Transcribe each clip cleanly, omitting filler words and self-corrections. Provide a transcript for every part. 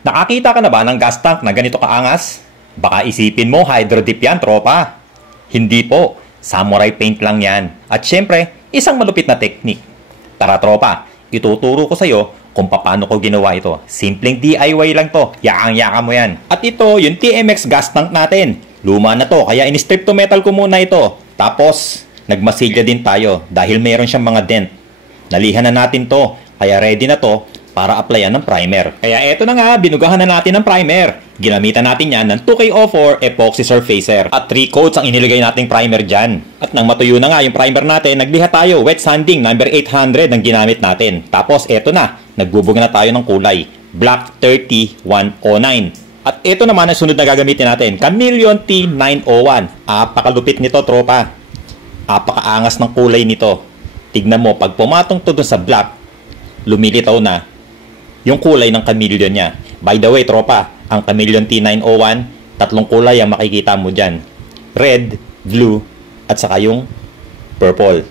Nakakita ka na ba ng gas tank na ganito kaangas? Baka isipin mo hydro dip yan, tropa. Hindi po, samurai paint lang yan. At syempre, isang malupit na technique. Tara tropa, ituturo ko sa'yo kung paano ko ginawa ito. Simpleng DIY lang to, yakang-yaka mo yan. At ito, yung TMX gas tank natin. Luma na to, kaya in-strip to metal ko muna ito. Tapos, nagmasilya din tayo dahil meron siyang mga dent. Nalihan na natin to, kaya ready na to para applyan ng primer. Kaya eto na nga, binugahan na natin ng primer. Ginamitan natin yan ng 2KO4 Epoxy Surfacer. At 3 coats ang inilagay nating primer dyan. At nang matuyo na nga yung primer natin, nagliha tayo. Wet sanding number 800 ang ginamit natin. Tapos eto na, nagbubuga na tayo ng kulay. Black 30109. At eto naman ang sunod na gagamitin natin. Chameleon T901. Apakalupit nito, tropa. Apakaangas ng kulay nito. Tignan mo, pag pumatong to dun sa black, lumilitaw na yung kulay ng chameleon niya. By the way, tropa, ang Chameleon T901, tatlong kulay ang makikita mo dyan. Red, blue, at saka yung purple.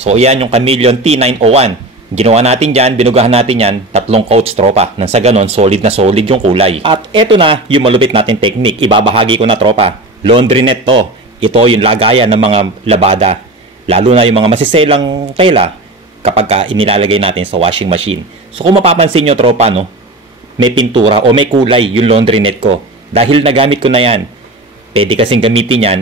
So, yan yung Chameleon T901. Ginawa natin dyan, binugahan natin yan, tatlong coats, tropa. Nang sa ganon, solid na solid yung kulay. At eto na yung malupit natin technique. Ibabahagi ko na, tropa. Laundry net to. Ito yung lagayan ng mga labada. Lalo na yung mga masiselang tela kapag inilalagay natin sa washing machine. So kung mapapansin nyo, tropa, no, may pintura o may kulay yung laundry net ko. Dahil nagamit ko na yan, pwede kasing gamitin yan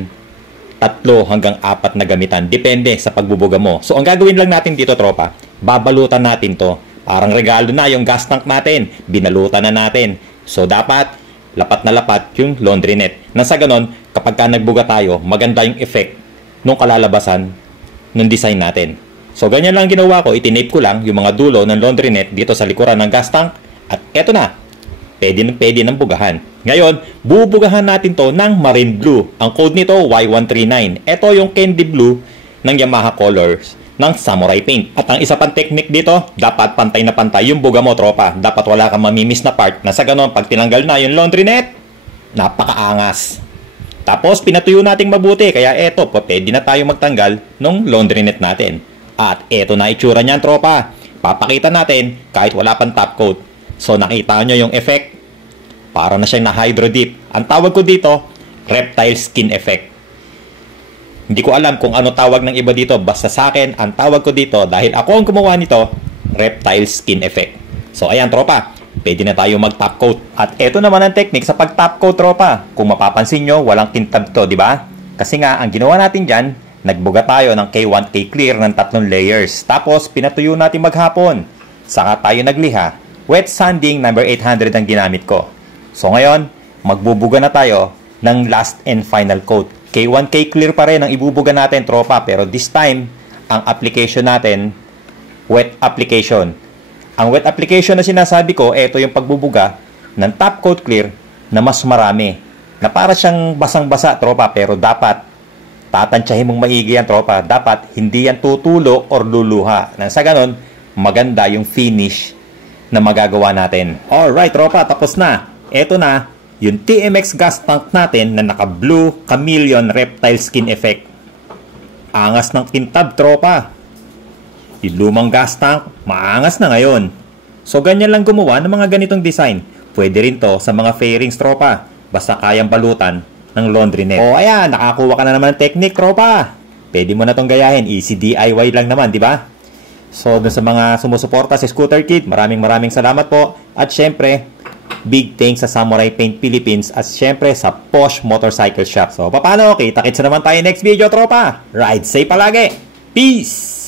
3 hanggang 4 na gamitan. Depende sa pagbubuga mo. So ang gagawin lang natin dito, tropa, babalutan natin to. Parang regalo na yung gas tank natin. Binalutan na natin. So dapat lapat na lapat yung laundry net. Nang sa ganon, kapag nagbuga tayo, maganda yung effect nung kalalabasan ng design natin. So, ganyan lang ginawa ko. Itinape ko lang yung mga dulo ng laundry net dito sa likuran ng gas tank. At eto na. Pwede ng bugahan. Ngayon, bubugahan natin to ng marine blue. Ang code nito, Y139. Ito yung candy blue ng Yamaha Colors ng Samurai Paint. At ang isa pang technique dito, dapat pantay na pantay yung buga mo, tropa. Dapat wala kang mamimiss na part. Na sa ganon, pag tinanggal na yung laundry net, napakaangas. Tapos, pinatuyo nating mabuti. Kaya eto, pwede na tayo magtanggal ng laundry net natin. At eto na itsura niyan, tropa. Papakita natin kahit wala pang top coat. So nakita nyo yung effect. Para na siyang na-hydro dip. Ang tawag ko dito, reptile skin effect. Hindi ko alam kung ano tawag ng iba dito. Basta sa akin, ang tawag ko dito, dahil ako ang gumawa nito, reptile skin effect. So ayan, tropa. Pwede na tayo mag-top coat. At eto naman ang technique sa pag-top coat, tropa. Kung mapapansin nyo, walang tintab to, di ba? Kasi nga, ang ginawa natin dyan, nagbuga tayo ng K1K clear ng 3 layers. Tapos, pinatuyo natin maghapon. Saka tayo nagliha. Wet sanding number 800 ang ginamit ko. So ngayon, magbubuga na tayo ng last and final coat. K1K clear pa rin ang ibubuga natin, tropa. Pero this time, ang application natin, wet application. Ang wet application na sinasabi ko, ito yung pagbubuga ng top coat clear na mas marami. Na para siyang basang-basa, tropa. Pero dapat tatansyahin mong maigi yan, tropa. Dapat hindi yan tutulo or luluha. Nang sa ganon, maganda yung finish na magagawa natin. Alright, tropa, tapos na. Eto na, yung TMX gas tank natin na naka-blue chameleon reptile skin effect. Angas ng tintab, tropa. Yung lumang gas tank, maangas na ngayon. So, ganyan lang gumawa ng mga ganitong design. Pwede rin to sa mga fairings, tropa. Basta kayang balutan ng laundry net. O ayan, nakakuha ka na naman ng technique, tropa. Pwede mo na tong gayahin. Easy DIY lang naman, di ba? So, dun sa mga sumusuporta sa Scooter Kid, maraming salamat po. At syempre, big thanks sa Samurai Paint Philippines at syempre sa Posh Motorcycle Shop. So, paano? Kita-kits na naman tayo next video, tropa. Ride safe palagi. Peace!